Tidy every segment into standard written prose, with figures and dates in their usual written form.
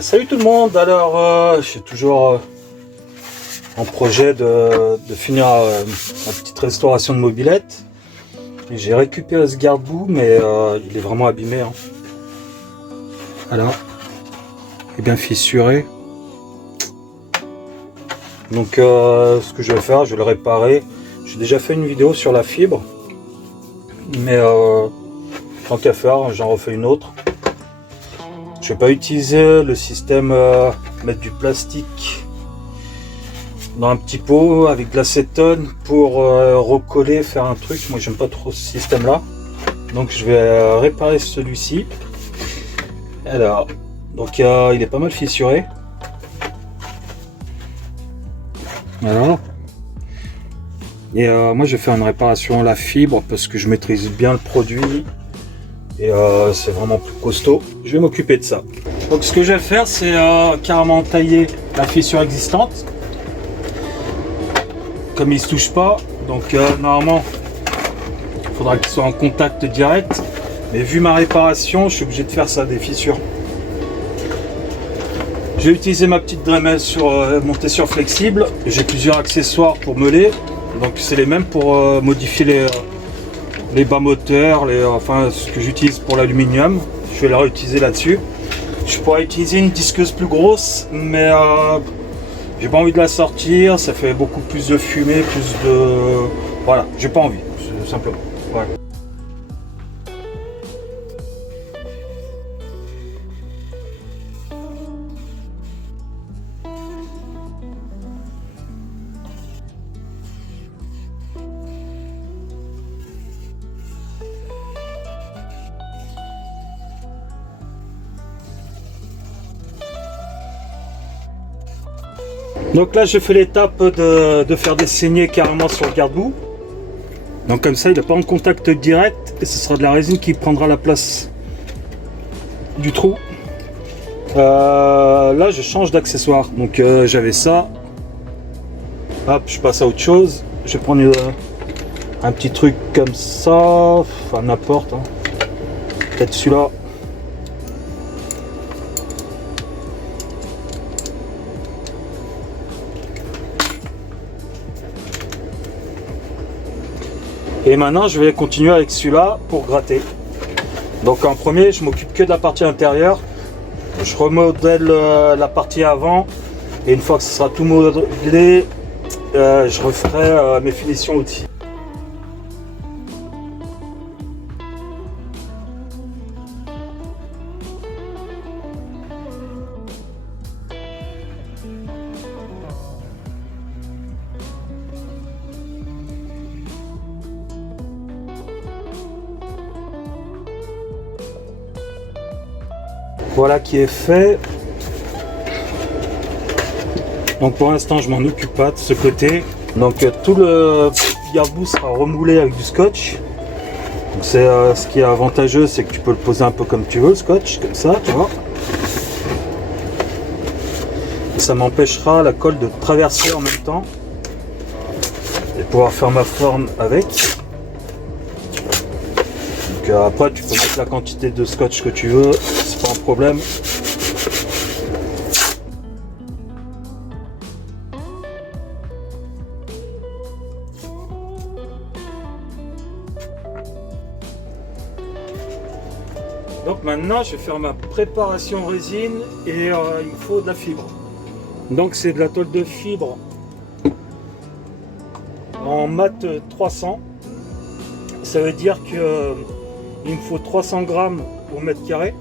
Salut tout le monde, alors je suis toujours en projet de finir ma petite restauration de mobilette. J'ai récupéré ce garde-boue mais il est vraiment abîmé. Hein. Alors, il est bien fissuré. Donc ce que je vais faire, je vais le réparer. J'ai déjà fait une vidéo sur la fibre. Mais tant qu'à faire, j'en refais une autre. Je vais pas utiliser le système mettre du plastique dans un petit pot avec de l'acétone pour recoller, faire un truc. Moi j'aime pas trop ce système là, donc je vais réparer celui-ci. Alors donc il est pas mal fissuré. Voilà. Et moi je vais faire une réparation à la fibre parce que je maîtrise bien le produit et c'est vraiment plus costaud. Je vais m'occuper de ça. Donc ce que je vais faire, c'est carrément tailler la fissure existante. Comme il ne se touche pas, donc normalement il faudra qu'il soit en contact direct. Mais vu ma réparation, je suis obligé de faire ça, des fissures. J'ai utilisé ma petite Dremel sur mon tessure flexible. J'ai plusieurs accessoires pour meuler. Donc c'est les mêmes pour modifier les bas moteurs, enfin ce que j'utilise pour l'aluminium. Je vais la réutiliser là-dessus. Je pourrais utiliser une disqueuse plus grosse, mais j'ai pas envie de la sortir. Ça fait beaucoup plus de fumée, plus de... Voilà, j'ai pas envie, simplement. Voilà. Donc là je fais l'étape de faire des saignées carrément sur le garde-boue. Donc comme ça il n'est pas en contact direct et ce sera de la résine qui prendra la place du trou. Là je change d'accessoire. Donc j'avais ça. Hop, je passe à autre chose. Je vais prendre un petit truc comme ça. Enfin n'importe. Hein. Peut-être celui-là. Et maintenant je vais continuer avec celui-là pour gratter. Donc en premier je m'occupe que de la partie intérieure. Je remodèle la partie avant. Et une fois que ce sera tout modelé, je referai mes finitions outils. Voilà qui est fait. Donc pour l'instant je m'en occupe pas de ce côté. Donc tout le garde-boue sera remoulé avec du scotch. C'est ce qui est avantageux, c'est que tu peux le poser un peu comme tu veux, le scotch, comme ça, tu vois. Et ça m'empêchera la colle de traverser en même temps et pouvoir faire ma forme avec. Donc après tu peux mettre la quantité de scotch que tu veux, c'est pas un problème. Donc maintenant je vais faire ma préparation résine et il me faut de la fibre. Donc c'est de la tôle de fibre en mat 300. Ça veut dire que il me faut 300 grammes au mètre carré.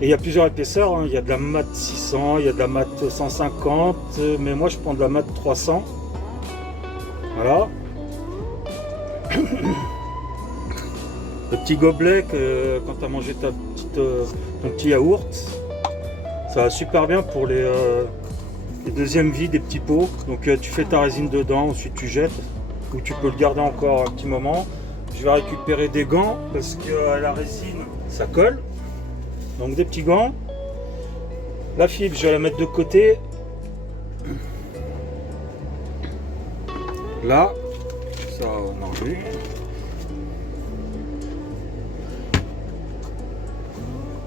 Et il y a plusieurs épaisseurs, hein. Il y a de la mat 600, il y a de la mat 150, mais moi je prends de la mat 300. Voilà. Le petit gobelet que quand tu as mangé ton petit yaourt, ça va super bien pour les deuxièmes vies des petits pots. Donc tu fais ta résine dedans, ensuite tu jettes, ou tu peux le garder encore un petit moment. Je vais récupérer des gants parce que la résine ça colle. Donc des petits gants. La fibre je vais la mettre de côté. Là, ça on va enlever.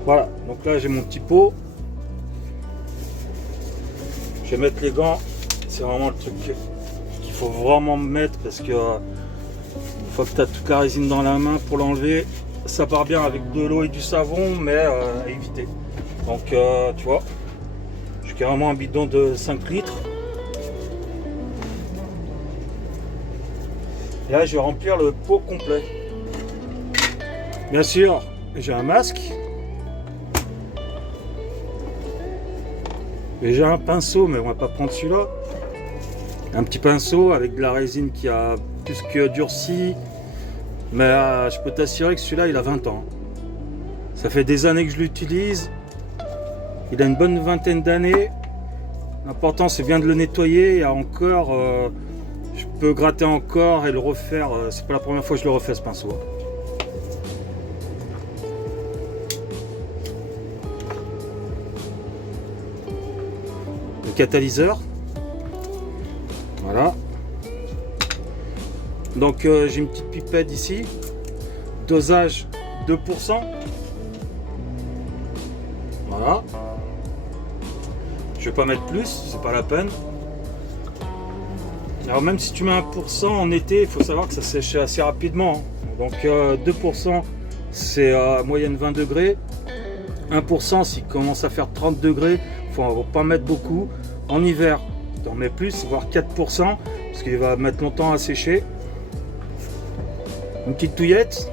Voilà, donc là j'ai mon petit pot. Je vais mettre les gants. C'est vraiment le truc qu'il faut vraiment mettre parce que une fois que tu as toute la résine dans la main pour l'enlever, ça part bien avec de l'eau et du savon, mais à éviter. Donc tu vois, j'ai carrément un bidon de 5 litres. Et là je vais remplir le pot complet. Bien sûr, j'ai un masque. Et j'ai un pinceau, mais on va pas prendre celui-là. Un petit pinceau avec de la résine qui a plus que durci. Mais je peux t'assurer que celui-là, il a 20 ans. Ça fait des années que je l'utilise. Il a une bonne vingtaine d'années. L'important, c'est bien de le nettoyer. Et encore, je peux gratter encore et le refaire. C'est pas la première fois que je le refais, ce pinceau. Le catalyseur. Voilà. Donc j'ai une petite pipette ici. Dosage 2%. Voilà. Je vais pas mettre plus, c'est pas la peine. Alors même si tu mets 1% en été, il faut savoir que ça sèche assez rapidement. Donc 2% c'est à moyenne 20 degrés. 1% s'il commence à faire 30 degrés, faut pas mettre beaucoup. En hiver, tu en mets plus, voire 4%, parce qu'il va mettre longtemps à sécher. Une petite touillette.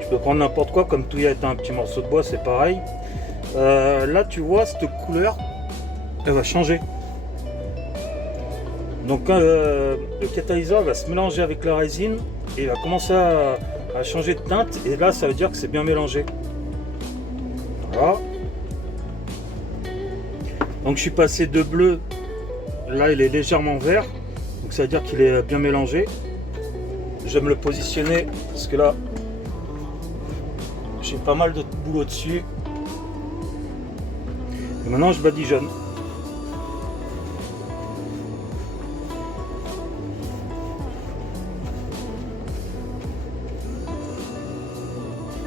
Tu peux prendre n'importe quoi comme touillette, un petit morceau de bois, c'est pareil. Là, tu vois, cette couleur, elle va changer. Donc, le catalyseur va se mélanger avec la résine et il va commencer à changer de teinte. Et là, ça veut dire que c'est bien mélangé. Voilà. Donc, je suis passé de bleu. Là, il est légèrement vert. Donc, ça veut dire qu'il est bien mélangé. Je vais me le positionner parce que là, j'ai pas mal de boulot dessus. Et maintenant, je badigeonne.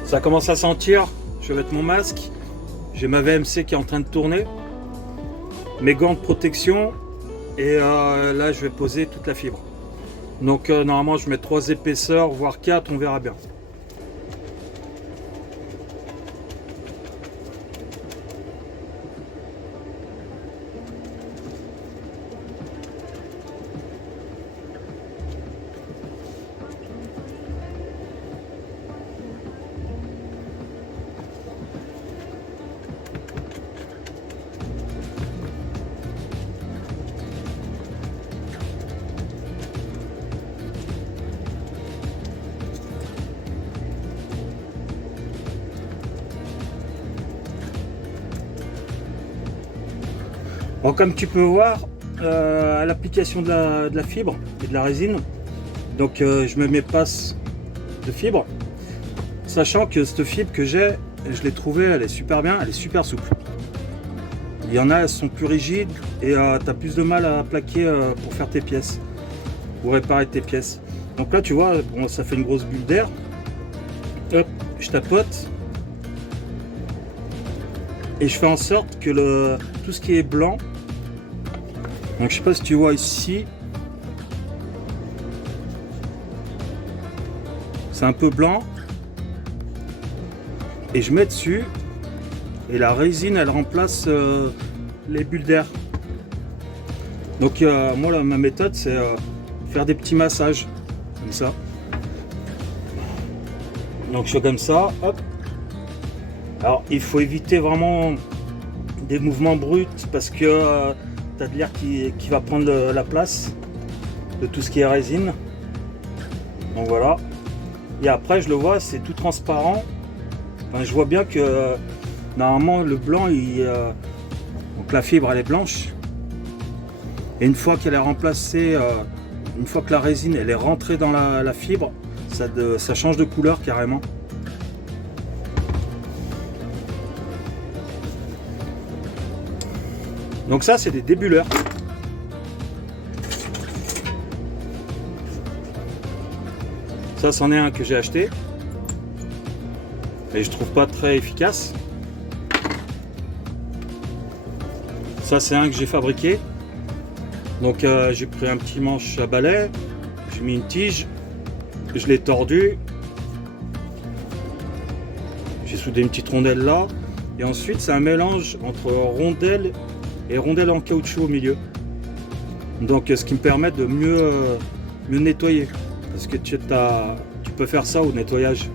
Ça commence à sentir. Je vais mettre mon masque. J'ai ma VMC qui est en train de tourner. Mes gants de protection. Et là, je vais poser toute la fibre. Donc normalement je mets 3 épaisseurs, voire 4, on verra bien. Bon, comme tu peux voir, à l'application de la fibre et de la résine, donc je me mets passes de fibre, sachant que cette fibre que j'ai, je l'ai trouvée, elle est super bien, elle est super souple. Il y en a, elles sont plus rigides et tu as plus de mal à plaquer pour faire tes pièces, pour réparer tes pièces. Donc là, tu vois, bon, ça fait une grosse bulle d'air. Hop, je tapote. Et je fais en sorte que tout ce qui est blanc, donc je sais pas si tu vois ici, c'est un peu blanc, et je mets dessus, et la résine elle remplace les bulles d'air. Donc moi là, ma méthode c'est faire des petits massages, comme ça. Donc je fais comme ça, hop. Alors il faut éviter vraiment des mouvements bruts parce que tu as de l'air qui va prendre la place de tout ce qui est résine. Donc voilà. Et après je le vois, c'est tout transparent. Enfin, je vois bien que normalement le blanc, donc la fibre elle est blanche. Et une fois qu'elle est remplacée, une fois que la résine elle est rentrée dans la fibre, ça change de couleur carrément. Donc ça, c'est des débuleurs. Ça, c'en est un que j'ai acheté. et je trouve pas très efficace. Ça c'est un que j'ai fabriqué. Donc j'ai pris un petit manche à balai, j'ai mis une tige, je l'ai tordu, j'ai soudé une petite rondelle là, et ensuite c'est un mélange entre rondelle et rondelle en caoutchouc au milieu. Donc ce qui me permet de mieux nettoyer, parce que tu peux faire ça au nettoyage.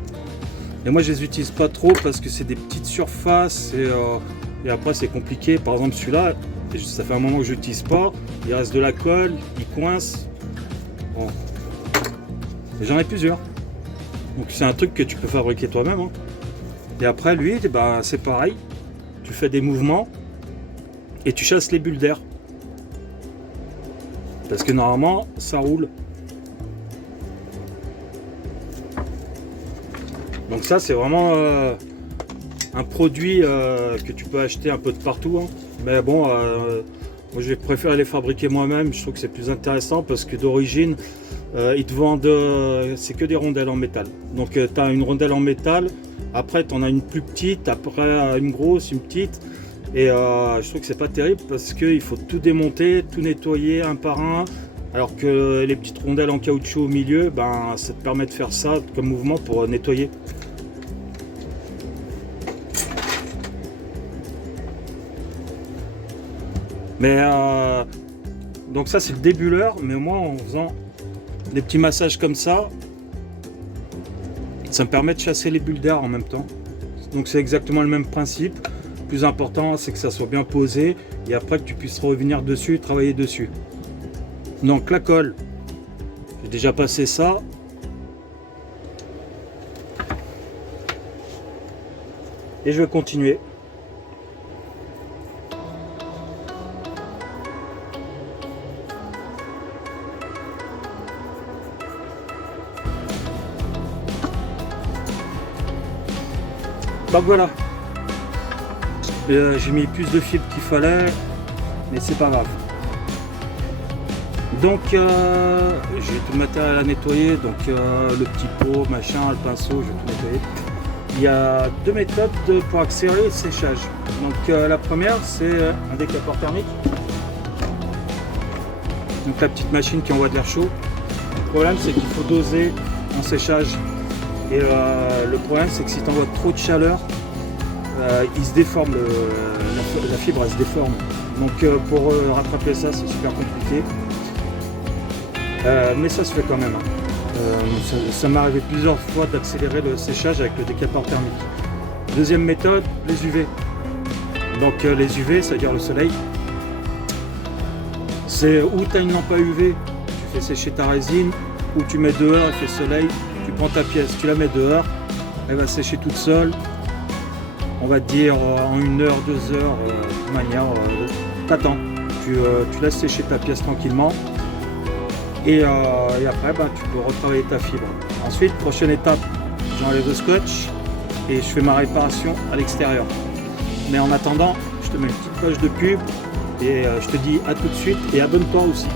Et moi je les utilise pas trop parce que c'est des petites surfaces et après c'est compliqué. Par exemple celui-là, ça fait un moment que je l'utilise pas, il reste de la colle, il coince. Bon. Et j'en ai plusieurs. Donc c'est un truc que tu peux fabriquer toi-même. Hein. Et après lui, bah, c'est pareil. Tu fais des mouvements et tu chasses les bulles d'air. Parce que normalement ça roule. Donc ça c'est vraiment un produit que tu peux acheter un peu de partout. Hein. Mais bon, moi je vais préférer les fabriquer moi-même. Je trouve que c'est plus intéressant parce que d'origine ils te vendent, c'est que des rondelles en métal. Donc tu as une rondelle en métal, après tu en as une plus petite, après une grosse, une petite. Et je trouve que c'est pas terrible parce qu'il faut tout démonter, tout nettoyer un par un. Alors que les petites rondelles en caoutchouc au milieu, ben, ça te permet de faire ça comme mouvement pour nettoyer. Mais donc ça c'est le débuleur, mais moi en faisant des petits massages comme ça me permet de chasser les bulles d'air en même temps. Donc c'est exactement le même principe. Le plus important c'est que ça soit bien posé et après que tu puisses revenir dessus et travailler dessus. Donc la colle, j'ai déjà passé ça. Et je vais continuer. Donc voilà. J'ai mis plus de fibres qu'il fallait, mais c'est pas grave. Donc j'ai tout le matériel à nettoyer, donc le petit pot, machin, le pinceau, je vais tout nettoyer. Il y a deux méthodes pour accélérer le séchage. Donc la première c'est un décapeur thermique. Donc la petite machine qui envoie de l'air chaud. Le problème c'est qu'il faut doser en séchage. Et le problème c'est que si tu envoies trop de chaleur, il se déforme, la fibre elle se déforme. Donc pour rattraper ça c'est super compliqué. Mais ça se fait quand même. Ça m'est arrivé plusieurs fois d'accélérer le séchage avec le décapeur thermique. Deuxième méthode, les UV. Donc les UV, c'est-à-dire le soleil. C'est où tu as une lampe à UV, tu fais sécher ta résine, ou tu mets dehors, il fait soleil, tu prends ta pièce, tu la mets dehors, elle va sécher toute seule. On va te dire en 1 heure, 2 heures, de manière, t'attends. Tu laisses sécher ta pièce tranquillement. Et après tu peux retravailler ta fibre. Ensuite, prochaine étape, j'enlève le scotch et je fais ma réparation à l'extérieur. Mais en attendant, je te mets une petite page de pub et je te dis à tout de suite et abonne-toi aussi.